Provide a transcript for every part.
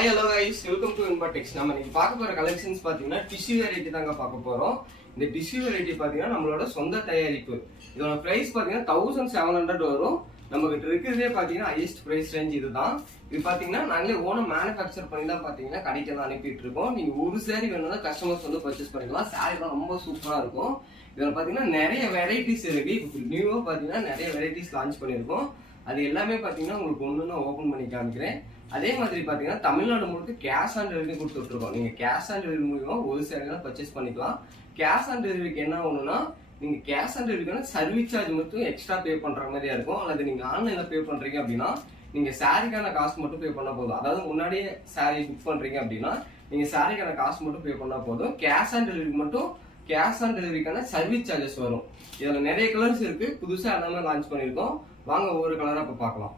Hi hello guys, welcome to இன்பாடெக்ஸ். நம்ம இன்னைக்கு பார்க்க போற கலெக்ஷன்ஸ் பாத்தீங்கன்னா டிஷ்யூ வெரைட்டி தாங்க பார்க்க போறோம். இந்த டிஷ்யூ வெரைட்டி பாத்தீங்கன்னா நம்மளோட சொந்த தயாரிப்பு. இதோட பிரைஸ் பாத்தீங்கன்னா 1700 வரும். நம்ம கிட்ட இருக்கிறதே பாத்தீங்கன்னா ஹையஸ்ட் பிரைஸ் ரேஞ்ச் இதுதான். இது பாத்தீங்கன்னா நாங்களே ஓனா மேனுஃபேக்சர் பண்ணி தான் பாத்தீங்கன்னா கடைக்கு தான் அனுப்பிட்டு இருக்கோம். நீங்க ஒரு சாரி வேணும்னா கஸ்டமர்ஸ் வந்து பர்ச்சேஸ் பண்ணிக்கலாம். சாரி தான் ரொம்ப சூப்பரா இருக்கும். இதுல பாத்தீங்கன்னா நிறைய வெரைட்டிஸ் இருக்கு. இப்போ நியூவா பாத்தீங்கன்னா நிறைய வெரைட்டிஸ் லான்ச் பண்ணிருக்கோம். அது எல்லாமே பாத்தீங்கன்னா உங்களுக்கு ஒண்ணு ஓபன் பண்ணி காமிக்கிறேன். அதே மாதிரி பாத்தீங்கன்னா தமிழ்நாடு முழுக்க கேஷ் ஆன் டெலிவரி கொடுத்துட்டு இருக்கோம். நீங்க கேஷ் ஆன் டெலிவரி மூலமா ஒரு சேரீ பர்ச்சேஸ் பண்ணிக்கலாம். கேஷ் ஆன் டெலிவரிக்கு என்ன ஒண்ணுன்னா, நீங்க கேஷ் ஆன் டெலிவரிக்கான சர்வீஸ் சார்ஜ் மட்டும் எக்ஸ்ட்ரா பே பண்ற மாதிரியா இருக்கும். அல்லது நீங்க ஆன்லைன்ல பே பண்றீங்க அப்படின்னா நீங்க சாரிக்கான காஸ்ட் மட்டும் பே பண்ணா போதும். அதாவது முன்னாடியே சாரி புக் பண்றீங்க அப்படின்னா நீங்க சாரிக்கான காஸ்ட் மட்டும் பே பண்ணா போதும். கேஷ் ஆன் டெலிவரி மட்டும் கேஷ் ஆன் டெலிவரிக்கான சர்வீஸ் சார்ஜஸ் வரும். இதுல நிறைய கலர்ஸ் இருக்கு. புதுசா எல்லாமே லான்ச் பண்ணிருக்கோம். வாங்க ஒவ்வொரு கலரா இப்ப பார்க்கலாம்.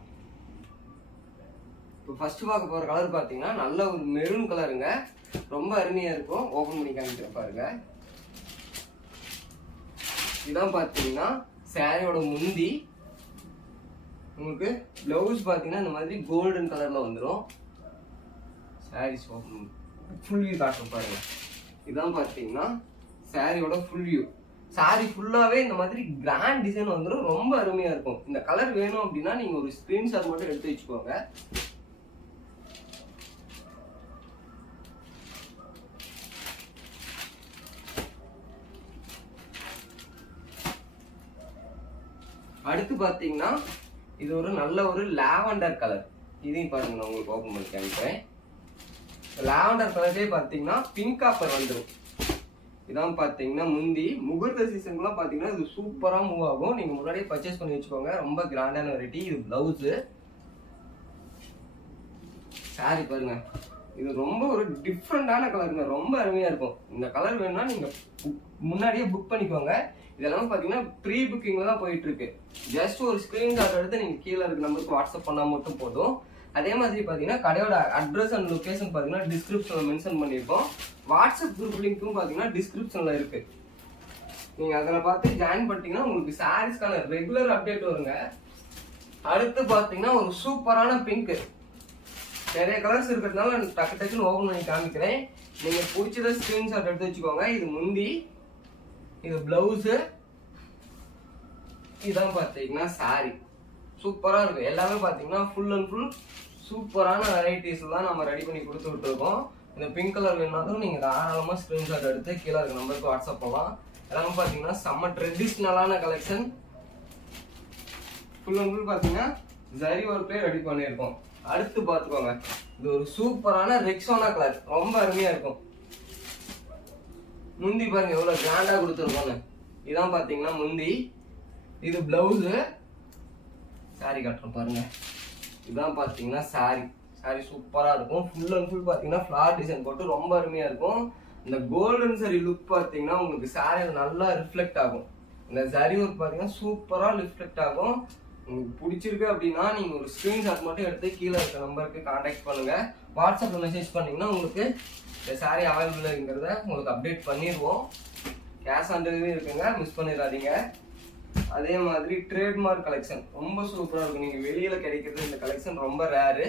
இப்போ ஃபர்ஸ்ட் பார்க்க போற கலர் பாத்தீங்கன்னா நல்ல ஒரு மெரூன் கலருங்க. ரொம்ப அருமையா இருக்கும். ஓபன் பண்ணி காமிக்கிற பாருங்க. இதான் பாத்தீங்கன்னா சாரியோட முந்தி. உங்களுக்கு பிளவுஸ் பாத்தீங்கன்னா இந்த மாதிரி கோல்டன் கலர்ல வந்துடும். சாரி ஃபுல் வியூ காட்டுற பாருங்க. இதான் பாத்தீங்கன்னா சாரியோட ஃபுல் வியூ. சாரி ஃபுல்லாவே இந்த மாதிரி கிராண்ட் டிசைன் வந்துடும். ரொம்ப அருமையா இருக்கும். இந்த கலர் வேணும் அப்படின்னா நீங்க ஒரு ஸ்கிரீன்ஷாட் மட்டும் எடுத்து வச்சுக்கோங்க. அடுத்து பாத்தீங்கன்னா இது ஒரு நல்ல ஒரு லாவெண்டர் கலர். இதையும் பாருங்க, நான் உங்களுக்கு ஓபன் பண்ணி காமிக்கிறேன். லாவெண்டர் கலரே பாத்தீங்கன்னா பிங்க் காப்பர் வந்துடும். இதான் பாத்தீங்கன்னா முந்தி. முகூர்த்த சீசனுக்குலாம் பாத்தீங்கன்னா இது சூப்பரா மூவ் ஆகும். நீங்க முன்னாடியே பர்ச்சேஸ் பண்ணி வச்சுக்கோங்க. ரொம்ப கிராண்டான வெரைட்டி. இது பிளவுஸ். சாரி பாருங்க, இது ரொம்ப ஒரு டிஃப்ரெண்டான கலருங்க. ரொம்ப அருமையா இருக்கும். இந்த கலர் வேணும்னா நீங்க முன்னாடியே புக் பண்ணிக்கோங்க. இதெல்லாம் பாத்தீங்கன்னா ப்ரீ புக்கிங்ல தான் போயிட்டு இருக்கு. ஜஸ்ட் ஒரு ஸ்கிரீன்ஷாட் எடுத்து நீங்க கீழே இருக்க நம்பருக்கு வாட்ஸ்அப் பண்ணா மட்டும் போதும். அதே மாதிரி பாத்தீங்கன்னா கடையோட அட்ரஸ் அண்ட் லொகேஷன் பாத்தீங்கன்னா டிஸ்கிரிப்ஷன்ல மென்ஷன் பண்ணிருக்கோம். வாட்ஸ்அப் குரூப் லிங்க்கும் பாத்தீங்கன்னா டிஸ்கிரிப்ஷன்ல இருக்கு. நீங்க அதில் பார்த்து ஜாயின் பண்ணிட்டீங்கன்னா உங்களுக்கு சாரீஸ்க்கான ரெகுலர் அப்டேட் வருங்க. அடுத்து பாத்தீங்கன்னா ஒரு சூப்பரான பிங்க். நிறைய கலர்ஸ் இருக்கிறதுனால டக்கு டக்குன்னு ஓபன் பண்ணி காமிக்கிறேன். நீங்க பிடிச்சத ஸ்கிரீன்ஷாட் எடுத்து வச்சுக்கோங்க. இது முந்தி, இது பிளவுஸ், இதான் பாத்தீங்கன்னா சாரி. சூப்பரா இருக்கும். எல்லாமே பாத்தீங்கன்னா ஃபுல் அண்ட் ஃபுல் சூப்பரான வெரைட்டிஸ் தான் நம்ம ரெடி பண்ணி கொடுத்துட்டு இருக்கோம். இந்த பிங்க் கலர் வேணாலும் நீங்க தாராளமா ஸ்கிரீன்ஷாட் எடுத்து கீழே இருக்க நம்பருக்கு வாட்ஸ்அப் பண்ணலாம். எல்லாமே பாத்தீங்கன்னா செம்ம ட்ரெடிஷ்னலான கலெக்ஷன். ஃபுல் அண்ட் ஃபுல் பாத்தீங்கன்னா ஜரி ஒர்க்லயே ரெடி பண்ணியிருக்கோம். அடுத்து பாத்துக்கோங்க, இது ஒரு சூப்பரான ரெக்ஸோனா கலர். ரொம்ப அருமையா இருக்கும். முந்தி பாருங்க எவ்வளவு கிராண்டா கொடுத்துருக்கோன்னு. இதான் பாத்தீங்கன்னா முந்தி, இது பிளவுஸ். சாரி காட்டுறோம் பாருங்க. இதான் பாத்தீங்கன்னா சாரி. சாரி சூப்பரா இருக்கும். ஃபுல் அண்ட் ஃபுல் பாத்தீங்கன்னா ஃபிளார் டிசைன் போட்டு ரொம்ப அருமையா இருக்கும். இந்த கோல்டன் சாரி லுக் பாத்தீங்கன்னா உங்களுக்கு சாரியில நல்லா ரிஃப்ளெக்ட் ஆகும். இந்த சாரி ஒர்க் பாத்தீங்கன்னா சூப்பரா ரிஃப்ளெக்ட் ஆகும். உங்களுக்கு பிடிச்சிருக்கு அப்படின்னா நீங்க ஒரு ஸ்கிரீன்ஷாட் மட்டும் எடுத்து கீழே இருக்க நம்பருக்கு கான்டாக்ட் பண்ணுங்க. வாட்ஸ்அப்ல மெசேஜ் பண்ணீங்கன்னா உங்களுக்கு இந்த சாரி அவைலபிள்ங்கிறத உங்களுக்கு அப்டேட் பண்ணிடுவோம். கேஷ் ஆன் டெலிவரி இருக்குங்க, மிஸ் பண்ணிடாதீங்க. அதே மாதிரி ட்ரேட்மார்க் கலெக்ஷன் ரொம்ப சூப்பராக இருக்கும். நீங்கள் வெளியில் கிடைக்கிறது இந்த கலெக்ஷன் ரொம்ப ரேரு.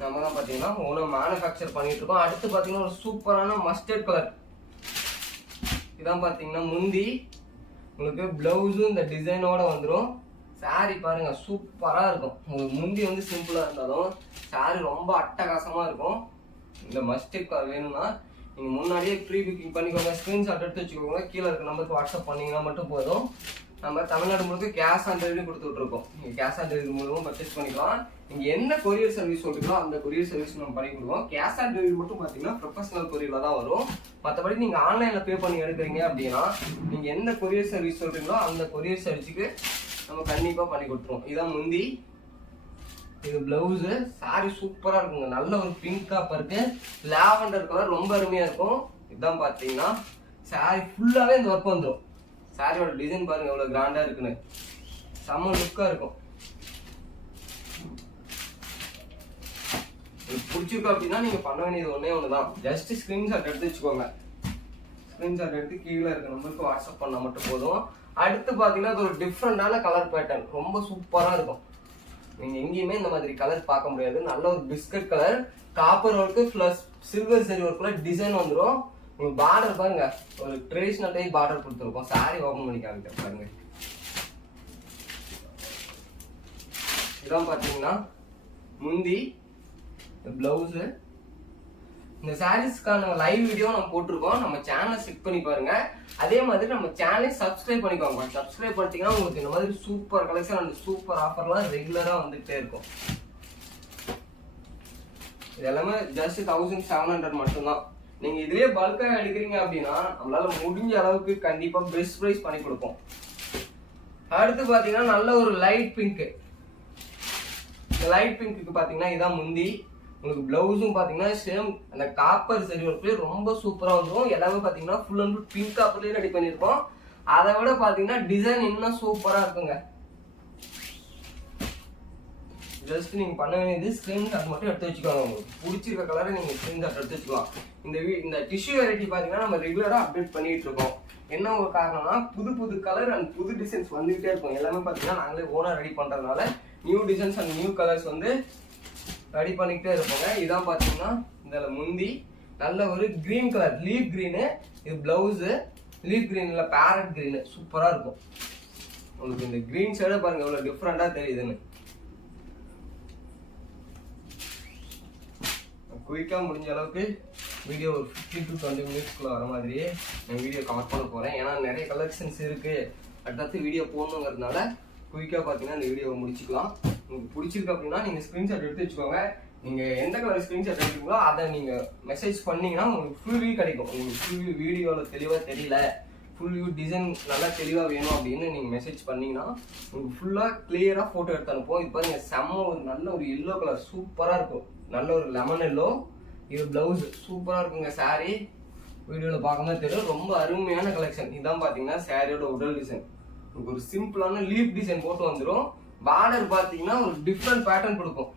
நம்ம தான் பார்த்தீங்கன்னா ஓனா மேனுஃபேக்சர் பண்ணிட்டு இருக்கோம். அடுத்து பார்த்தீங்கன்னா ஒரு சூப்பரான மஸ்டர்ட் கலர். இதான் பார்த்தீங்கன்னா முந்தி, உங்களுக்கு பிளவுஸும் இந்த டிசைனோட வந்துடும். சாரி பாருங்க சூப்பராக இருக்கும். உங்களுக்கு முந்தி வந்து சிம்பிளாக இருந்தாலும் சாரி ரொம்ப அட்டகாசமாக இருக்கும். இந்த மஸ்டர்ட் கலர் வேணும்னா நீங்கள் முன்னாடியே ப்ரீ புக்கிங் பண்ணிக்கோங்க. ஸ்க்ரீன்ஷாட் எடுத்து வச்சுக்கோங்க. கீழே இருக்க நம்பருக்கு வாட்ஸ்அப் பண்ணிங்கன்னா மட்டும் போதும். நம்ம தமிழ்நாடு முழுக்க கேஷ் ஆன் டெலிவரி கொடுத்துட்டு இருக்கோம். நீங்கள் கேஷ் ஆன் டெலிவரி மூலமாக பர்ச்சேஸ் பண்ணிக்கலாம். நீங்கள் என்ன கொரியர் சர்வீஸ் சொல்றீங்களோ அந்த கொரியர் சர்வீஸ் நம்ம பண்ணி கொடுவோம். கேஷ் ஆன் டெலிவரி மட்டும் பார்த்தீங்கன்னா ப்ரொஃபஷனல் கொரியரில் தான் வரும். மற்றபடி நீங்கள் ஆன்லைனில் பே பண்ணி எடுக்கிறீங்க அப்படின்னா நீங்கள் எந்த கொரியர் சர்வீஸ் சொல்றீங்களோ அந்த கொரியர் சர்வீஸுக்கு நம்ம கண்டிப்பாக பண்ணி கொடுத்துருவோம். இதான் முந்தி, இது பிளவுஸ். சாரி சூப்பரா இருக்குங்க. நல்ல ஒரு பிங்க் காப்பருக்கு லாவெண்டர் கலர் ரொம்ப அருமையா இருக்கும். இதுதான் பாத்தீங்கன்னா சாரி ஃபுல்லாவே இந்த ஒர்க் வந்துடும். சாரியோட டிசைன் பாருங்க எவ்வளவு கிராண்டா இருக்குன்னு. செம்ம லுக்கா இருக்கும். பிடிச்சிருக்கும் அப்படின்னா நீங்க பண்ண வேண்டியது ஒன்னே ஒண்ணுதான். ஜஸ்ட் ஸ்கிரீன்ஷாட் எடுத்து வச்சுக்கோங்க. ஸ்கிரீன்ஷாட் எடுத்து கீழே இருக்க நம்பருக்கு வாட்ஸ்அப் பண்ணா மட்டும் போதும். அடுத்து பாத்தீங்கன்னா இது ஒரு டிஃப்ரெண்டான கலர் பேட்டர்ன். ரொம்ப சூப்பரா இருக்கும். நீங்க எங்கேயுமே இந்த மாதிரி கலர் பார்க்க முடியாது. நல்ல ஒரு biscuit colour, copper work plus silver சரி ஒர்க்ல டிசைன் வந்துடும். உங்களுக்கு பார்டர் பாருங்க, ஒரு ட்ரெடிஷனல் டைப் பார்டர் கொடுத்துருக்கோம். சாரி ஓபன் பண்ணி காமிக்க பாருங்க. இதான் பாத்தீங்கன்னா முந்தி, பிளவுஸ். இந்த சாரீஸ்க்கான லைவ் வீடியோ நம்ம போட்டிருக்கோம், நம்ம சேனலை செக் பண்ணி பாருங்க. அதே மாதிரி நம்ம சேனலை சப்ஸ்கிரைப் பண்ணிக்கோங்க. சப்ஸ்கிரைப் பண்ணிட்டீங்கன்னா உங்களுக்கு இந்த மாதிரி சூப்பர் கலெக்ஷன் அண்ட் சூப்பர் ஆஃபர்லாம் ரெகுலரா வந்துட்டே இருக்கும். இது எல்லாமே ஜஸ்ட் 1700 மட்டும்தான். நீங்க இதுலயே பல்கா எடுக்கிறீங்க அப்படின்னா நம்மளால முடிஞ்ச அளவுக்கு கண்டிப்பா பெஸ்ட் பிரைஸ் பண்ணி கொடுப்போம். அடுத்து பாத்தீங்கன்னா நல்ல ஒரு லைட் பிங்க். இந்த லைட் பிங்க்கு பாத்தீங்கன்னா இதான் முந்தி. உங்களுக்கு பிளவுஸும் பாத்தீங்கன்னா சேம் அந்த காப்பர் சரி ஒர்க்லயே ரொம்ப சூப்பரா வந்துடும். எல்லாமே பாத்தீங்கன்னா ஃபுல் அண்ட் ஃபுல் பிங்க் காப்பர்லயே ரெடி பண்ணிருக்கோம். அதை விட பாத்தீங்கன்னா டிசைன் இன்னும் சூப்பரா இருக்குங்க. ஜஸ்ட் நீங்க பண்ண வேண்டியது ஸ்கிரீன்ஷாட் மட்டும் எடுத்து வச்சுக்கோங்க. உங்களுக்கு பிடிச்சிருக்க கலரை நீங்க ஸ்கிரீன்ஷாட் எடுத்து வச்சுக்கலாம். இந்த டிஷ்யூ வெரைட்டி பாத்தீங்கன்னா நம்ம ரெகுலரா அப்டேட் பண்ணிட்டு இருக்கோம். என்ன ஒரு காரணம்னா புது புது கலர் அண்ட் புது டிசைன்ஸ் வந்துகிட்டே இருக்கும். எல்லாமே பாத்தீங்கன்னா நாங்களே ஓனா ரெடி பண்றதுனால new designs and new colours வந்து ரெடி பண்ணிக்கிட்டே இருப்போங்க. இதான் பாத்தீங்கன்னா இந்த முந்தி நல்ல ஒரு கிரீன் கலர், லீஃப் கிரீனு. இது பிளவுஸ் லீஃப் கிரீன்ல பேரட் கிரீனு சூப்பரா இருக்கும். உங்களுக்கு இந்த கிரீன் ஷேட பாருங்க எவ்வளவு டிஃப்ரெண்டா தெரியுதுன்னு. குயிக்கா முடிஞ்ச அளவுக்கு வீடியோ ஒரு 15 to 20 மினிட்ஸ்க்குள்ள வர மாதிரியே நான் வீடியோ கவர் பண்ண போறேன். ஏன்னா நிறைய கலெக்ஷன்ஸ் இருக்கு, அடுத்தடுத்து வீடியோ போடணுங்கிறதுனால குயிக்கா பாத்தீங்கன்னா இந்த வீடியோவை முடிச்சுக்கலாம். உங்களுக்கு பிடிச்சிருக்கு அப்படின்னா நீங்க ஸ்கிரீன்ஷாட் எடுத்து வச்சுக்கோங்க. நீங்க எந்த கலர் ஸ்கிரீன்ஷாட் எடுக்கிறீங்களோ அதை நீங்க மெசேஜ் பண்ணீங்கன்னா உங்களுக்கு ஃபுல் வியூ கிடைக்கும். உங்களுக்கு ஃபுல் வியூ வீடியோல தெளிவா தெரியல, ஃபுல் வியூ டிசைன் நல்லா தெளிவா வேணும் அப்படின்னு நீங்க மெசேஜ் பண்ணீங்கன்னா உங்களுக்கு ஃபுல்லா கிளியரா போட்டோ எடுத்து அனுப்புவோம். இது பாருங்க செம்ம ஒரு நல்ல ஒரு எல்லோ கலர் சூப்பரா இருக்கும். நல்ல ஒரு லெமன் எல்லோ. இது பிளவுஸ் சூப்பரா இருக்குங்க. சாரி வீடியோல பார்க்கும்போது தெரியும், ரொம்ப அருமையான கலெக்ஷன். இதான் பாத்தீங்கன்னா சாரியோட உடல் டிசைன். உங்களுக்கு ஒரு சிம்பிளான லீஃப் டிசைன் போட்டு வந்துடும். பார்டர் பாத்தீங்கன்னா ஒரு டிஃப்ரெண்ட் பேட்டர்ன் கொடுக்கும்.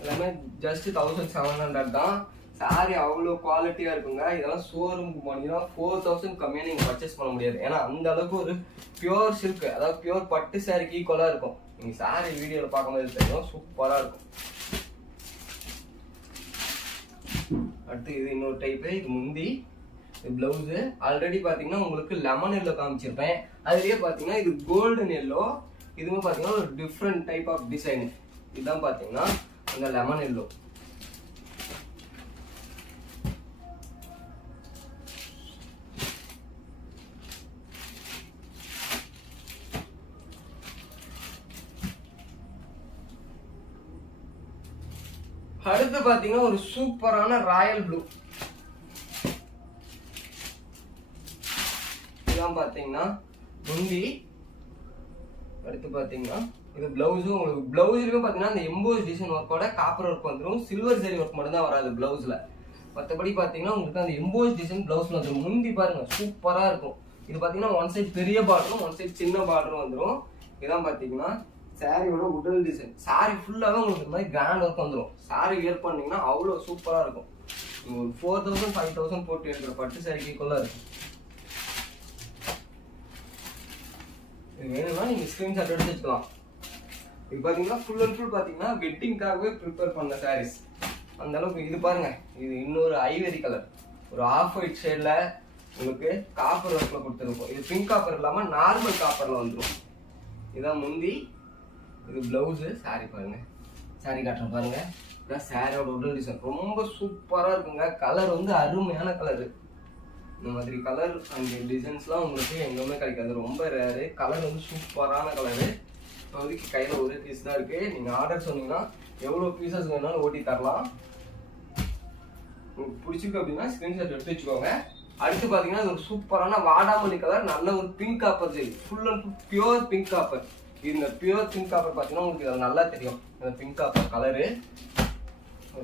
எல்லாமே ஜஸ்ட் 1700 தான். சாரி அவ்வளோ குவாலிட்டியா இருக்குங்க. இதெல்லாம் ஷோரூமுக்கு போனீங்கன்னா 4000 கம்மியா நீங்க பர்ச்சேஸ் பண்ண முடியாது. ஏன்னா அந்த அளவுக்கு ஒரு பியூர் சில்க், அதாவது பியூர் பட்டு சாரிக்கு ஈக்குவலா இருக்கும். நீங்க சாரி வீடியோல பார்க்கும்போது தெரியும், சூப்பரா இருக்கும். அடுத்து இது இன்னொரு டைப். இது முந்தி, இது பிளவுஸ். ஆல்ரெடி பாத்தீங்கன்னா உங்களுக்கு லெமன் எல்லோ காமிச்சிருப்பேன். அதுலயே பாத்தீங்கன்னா இது கோல்டன் எல்லோ. இதுவும் பாத்தீங்கன்னா ஒரு டிஃப்ரெண்ட் டைப் ஆஃப் டிசைன். இதுதான் பாத்தீங்கன்னா அந்த லெமன் எல்லோ. அடுத்து பாத்தீங்கன்னா ஒரு சூப்பரான ராயல் ப்ளூ. இதுதான் பாத்தீங்கன்னா முந்தி. அடுத்து பாத்தீங்கன்னா இது பிளவுஸும். உங்களுக்கு பிளவுஸ்லயும் பாத்தீங்கன்னா இந்த எம்போஸ் டிசைன் ஒர்க்கோட காப்பர் ஒர்க் வந்துடும். சில்வர் ஜரி ஒர்க் மட்டும் தான் வராது பிளவுஸ்ல. மற்றபடி பாத்தீங்கன்னா உங்களுக்கு அந்த எம்போஸ் டிசைன் பிளவுஸ்ல வந்துடும். முந்தி பாருங்க சூப்பரா இருக்கும். இது பாத்தீங்கன்னா ஒன் சைட் பெரிய பார்டரும் ஒன் சைட் சின்ன பார்டரும் வந்துடும். இதான் பாத்தீங்கன்னா சாரியோட உடல் டிசைன். சாரி ஃபுல்லாவே உங்களுக்கு இந்த மாதிரி கிராண்ட் ஒர்க் வந்துடும். சாரி வியர் பண்ணீங்கன்னா அவ்வளவு சூப்பரா இருக்கும். ஒரு 4000 5000 போட்டு எடுக்கிற பட்டு சாரிக்கு ஈக்குவலா இருக்கும். இது வேணும்னா நீங்க ஸ்கிரீன்ஷாட் எடுத்து வச்சுக்கலாம். இது பாத்தீங்கன்னா ஃபுல் அண்ட் ஃபுல் பாத்தீங்கன்னா வெட்டிங்காகவே ப்ரிப்பேர் பண்ண சாரீஸ் அந்த அளவுக்கு. இது பாருங்க, இது இன்னொரு ஐவரி கலர், ஒரு ஆஃப் ஒயிட் ஷேட்ல உங்களுக்கு காப்பர் ஒர்க்ல கொடுத்துருக்கோம். இது பிங்க் காப்பர் இல்லாம நார்மல் காப்பர்ல வந்துடும். இதான் முந்தி, இது பிளவுஸ். சாரி பாருங்க, சாரி காட்டுறேன் பாருங்க. இதான் சாரியோட உடல் டிசைன் ரொம்ப சூப்பரா இருக்குங்க. கலர் வந்து அருமையான கலரு. இந்த மாதிரி கலர் அண்ட் டிசைன்ஸ்லாம் உங்களுக்கு எங்கேயுமே கிடைக்காது, ரொம்ப ரேரு. கலர் வந்து சூப்பரான கலரு. இப்போதைக்கு கையில் ஒரு பீஸ் தான் இருக்கு. நீங்க ஆர்டர் சொன்னீங்கன்னா எவ்வளோ பீசஸ் வேணாலும் ஓட்டி தரலாம். உங்களுக்கு பிடிச்சிருக்கு அப்படின்னா ஸ்கிரீன்ஷாட் எடுத்து வச்சுக்கோங்க. அடுத்து பாத்தீங்கன்னா இது ஒரு சூப்பரான வாடாமல்லி கலர், நல்ல ஒரு pink copper gel, full and full pure pink copper. இந்த பியூர் பிங்க் காப்பர் பாத்தீங்கன்னா உங்களுக்கு இது நல்லா தெரியும். இந்த பிங்க் காப்பர் கலரு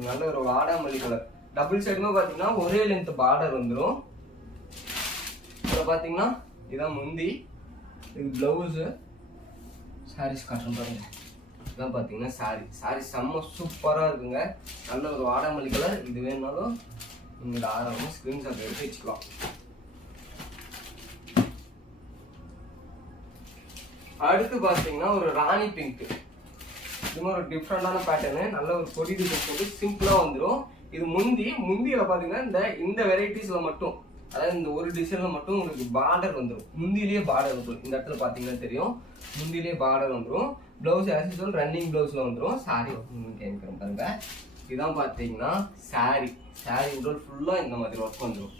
நல்ல ஒரு வாடாமல்லி கலர். டபுள் சைடுமே பாத்தீங்கன்னா ஒரே லென்த் பார்டர் வந்துடும். இதில் பாத்தீங்கன்னா இதான் முந்தி, இது பிளவுஸ். சாரீஸ் காட்டுறேன் பாருங்க. இதான் பாத்தீங்கன்னா சாரி. சாரி செம்ம சூப்பரா இருக்குங்க. நல்ல ஒரு வாடாமல்லி கலர். இது வேணுனாலும் நீங்க ஆரம்பமா ஸ்கிரீன்ஷாட் எடுத்து வச்சுக்கலாம். அடுத்து பார்த்தீங்கன்னா ஒரு ராணி பிங்க். இது மாதிரி ஒரு டிஃப்ரெண்டான பேட்டர்னு, நல்ல ஒரு கொடி டிசைன் போட்டு சிம்பிளாக வந்துடும். இது முந்தியில் பார்த்தீங்கன்னா இந்த வெரைட்டிஸில் மட்டும், அதாவது இந்த ஒரு டிசைனில் மட்டும் உங்களுக்கு பார்டர் வந்துடும். முந்திலேயே பார்டர் வந்துடும். இந்த இடத்துல பார்த்தீங்கன்னா தெரியும், முந்திலேயே பார்டர் வந்துடும். ப்ளவுஸ் ஆஸ் யூசுவல் ரன்னிங் ப்ளவுஸில் வந்துடும். சாரி கேட்குறேன் பாருங்க. இதான் பார்த்தீங்கன்னா சாரி உடல் ஃபுல்லாக இந்த மாதிரி ஒர்க் வந்துடும்.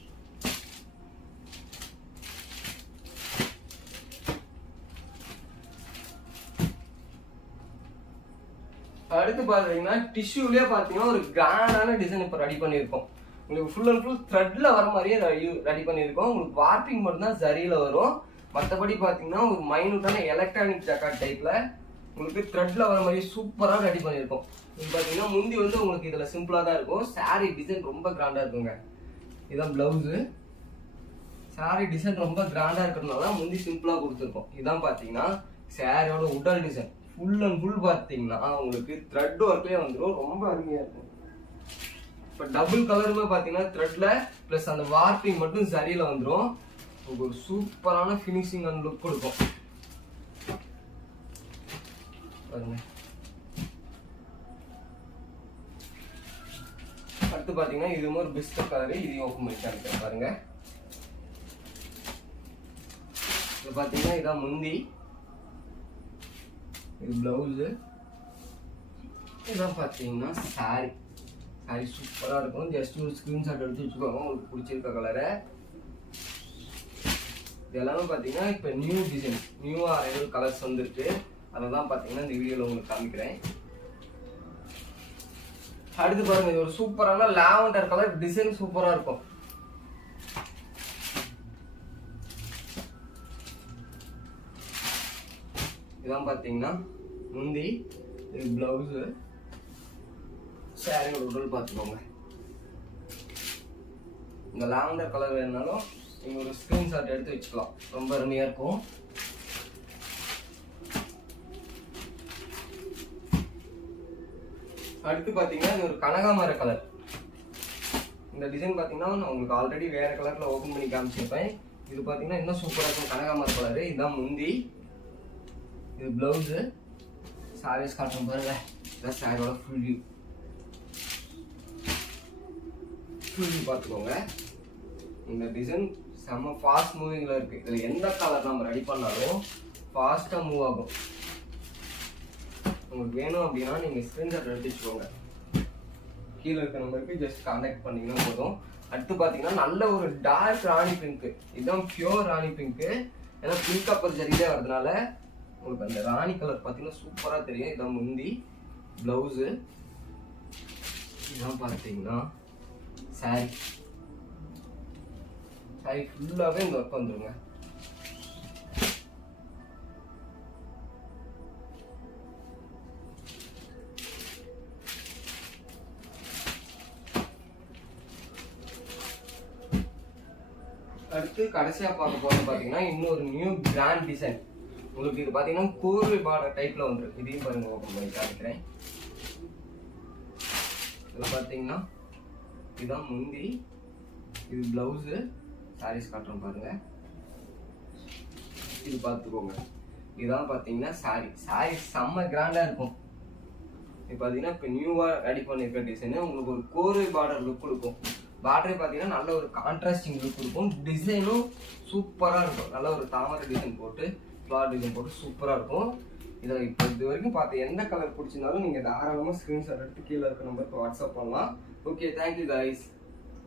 அடுத்து பார்த்தீங்கன்னா டிஷ்யூலேயே பார்த்தீங்கன்னா ஒரு கிராண்டான டிசைன் இப்போ ரெடி பண்ணியிருக்கோம். உங்களுக்கு ஃபுல் அண்ட் ஃபுல் த்ரெட்ல வர மாதிரியே ரெடி பண்ணியிருக்கோம். உங்களுக்கு வார்ப்பிங் மட்டும்தான் சரியில் வரும். மற்றபடி பார்த்தீங்கன்னா ஒரு மைனூட்டான எலக்ட்ரானிக் ஜக்காட் டைப்பில் உங்களுக்கு த்ரெட்ல வர மாதிரி சூப்பராக ரெடி பண்ணியிருக்கோம். இது பார்த்தீங்கன்னா முந்தி வந்து உங்களுக்கு இதில் சிம்பிளாக தான் இருக்கும். சாரி டிசைன் ரொம்ப கிராண்டாக இருக்குங்க. இதான் ப்ளவுஸு. சாரி டிசைன் ரொம்ப கிராண்டாக இருக்கிறதுனால முந்தி சிம்பிளாக கொடுத்துருக்கோம். இதான் பார்த்தீங்கன்னா சாரியோட உடல் டிசைன் ஃபுல் அண்ட் ஃபுல் பார்த்தீங்கன்னா உங்களுக்கு த்ரெட் ஒர்க்லேயே வந்துடும். ரொம்ப அருமையாக இருக்கும். இப்போ டபுள் கலருமே பார்த்தீங்கன்னா த்ரெட்ல ப்ளஸ் அந்த வார்ப்பிங் மட்டும் சரியில் வந்துடும். ஒரு சூப்பரான ஃபினிஷிங் அண்ட் லுக் கொடுக்கும் பாருங்க. அடுத்து பார்த்தீங்கன்னா இது ஒரு பிஸ்கட் கலரு. இதையும் ஓப்பன் பண்ணி காமிக்கிறேன் பாருங்க. இது பார்த்தீங்கன்னா இதான் முந்தி, இது பிளவுஸு, இதான் பார்த்தீங்கன்னா சாரி சூப்பராக இருக்கும். ஜஸ்ட் ஒரு ஸ்க்ரீன்ஷாட் எடுத்து வச்சுக்கோங்க உங்களுக்கு பிடிச்சிருக்க கலரை. இது எல்லாமே பார்த்தீங்கன்னா இப்போ நியூ டிசைன், நியூவாக அரைவல் கலர்ஸ் வந்துருக்கு. அதை தான் பார்த்தீங்கன்னா இந்த வீடியோவில் உங்களுக்கு காமிக்கிறேன். அடுத்து பாருங்க, இது ஒரு சூப்பரான லாவெண்டர் கலர் டிசைன் சூப்பராக இருக்கும். இதான் பார்த்தீங்கன்னா முந்தி, இது பிளவுஸு, சாரியோட உடல் பார்த்துக்கோங்க. இந்த லாவெண்டர் கலர் வேணுனாலும் நீங்கள் ஒரு ஸ்க்ரீன்ஷாட் எடுத்து வச்சுக்கலாம். ரொம்ப அருமையாக இருக்கும். அடுத்து பார்த்தீங்கன்னா இது ஒரு கனகாமர கலர். இந்த டிசைன் பார்த்தீங்கன்னா நான் உங்களுக்கு ஆல்ரெடி வேறு கலரில் ஓப்பன் பண்ணி காமிச்சிருப்பேன். இது பார்த்தீங்கன்னா இன்னும் சூப்பராக இருக்கும். கனகாமர கலரு. இதுதான் முந்தி, இது பிளவுஸு. சாரீஸ் காட்டும் பாருங்க. இதான் சாரியோட ஃபுல் வியூ பார்த்துக்கோங்க. இந்த டிசைன் செம்ம ஃபாஸ்ட் மூவிங்கில் இருக்குது. இதில் எந்த கலர் நம்ம ரெடி பண்ணாலும் ஃபாஸ்ட்டாக மூவ் ஆகும். உங்களுக்கு வேணும் அப்படின்னா நீங்கள் ஸ்க்ரீன்ஷாட் எடுத்து வச்சுக்கோங்க. கீழே இருக்க நம்பருக்கு ஜஸ்ட் கான்டாக்ட் பண்ணிங்கன்னா போதும். அடுத்து பார்த்தீங்கன்னா நல்ல ஒரு டார்க் ராணி பிங்க்கு. இதுதான் பியூர் ராணி பிங்க்கு. ஏன்னா பிங்க் அப்பர் சரியிலே வரதுனால உங்களுக்கு அந்த ராணி கலர் பார்த்தீங்கன்னா சூப்பராக தெரியும். இதான் முந்தி, ப்ளவுஸு, இதான் பார்த்தீங்கன்னா சாரி ஃபுல்லாகவே இந்த ஒர்க் வந்துருங்க. அடுத்து கடைசியாக பார்க்க போகிறது பார்த்தீங்கன்னா இன்னொரு நியூ கிராண்ட் டிசைன். உங்களுக்கு இது பார்த்தீங்கன்னா கோர்வை பார்டர் டைப்பில் வந்துடும். இதையும் பாருங்க ஓப்பன் பண்ணி காமிக்கிறேன். இதில் பார்த்தீங்கன்னா இதுதான் முந்தி, இது பிளவுஸு, சாரீஸ் காட்டுறோம் பாருங்க. இது பார்த்துக்கோங்க. இதுதான் பார்த்தீங்கன்னா சாரி செம்ம கிராண்டாக இருக்கும். இது பார்த்தீங்கன்னா இப்போ நியூவாக ரெடி பண்ணியிருக்க டிசைனு உங்களுக்கு ஒரு கோர்வை பார்டர் லுக் கொடுக்கும். பார்டரே பார்த்தீங்கன்னா நல்ல ஒரு கான்ட்ராஸ்டிங் லுக் இருக்கும். டிசைனும் சூப்பராக இருக்கும். நல்ல ஒரு தாமரை டிசைன் போட்டு ஃப்ளார் டிசைன் போட்டு சூப்பராக இருக்கும். இதில் இப்போ இது வரைக்கும் பார்த்து எந்த கலர் பிடிச்சிருந்தாலும் நீங்கள் தாராளமாக ஸ்க்ரீன்ஷாட் எடுத்து கீழே இருக்க நம்பருக்கு வாட்ஸ்அப் பண்ணலாம். Okay, thank you guys.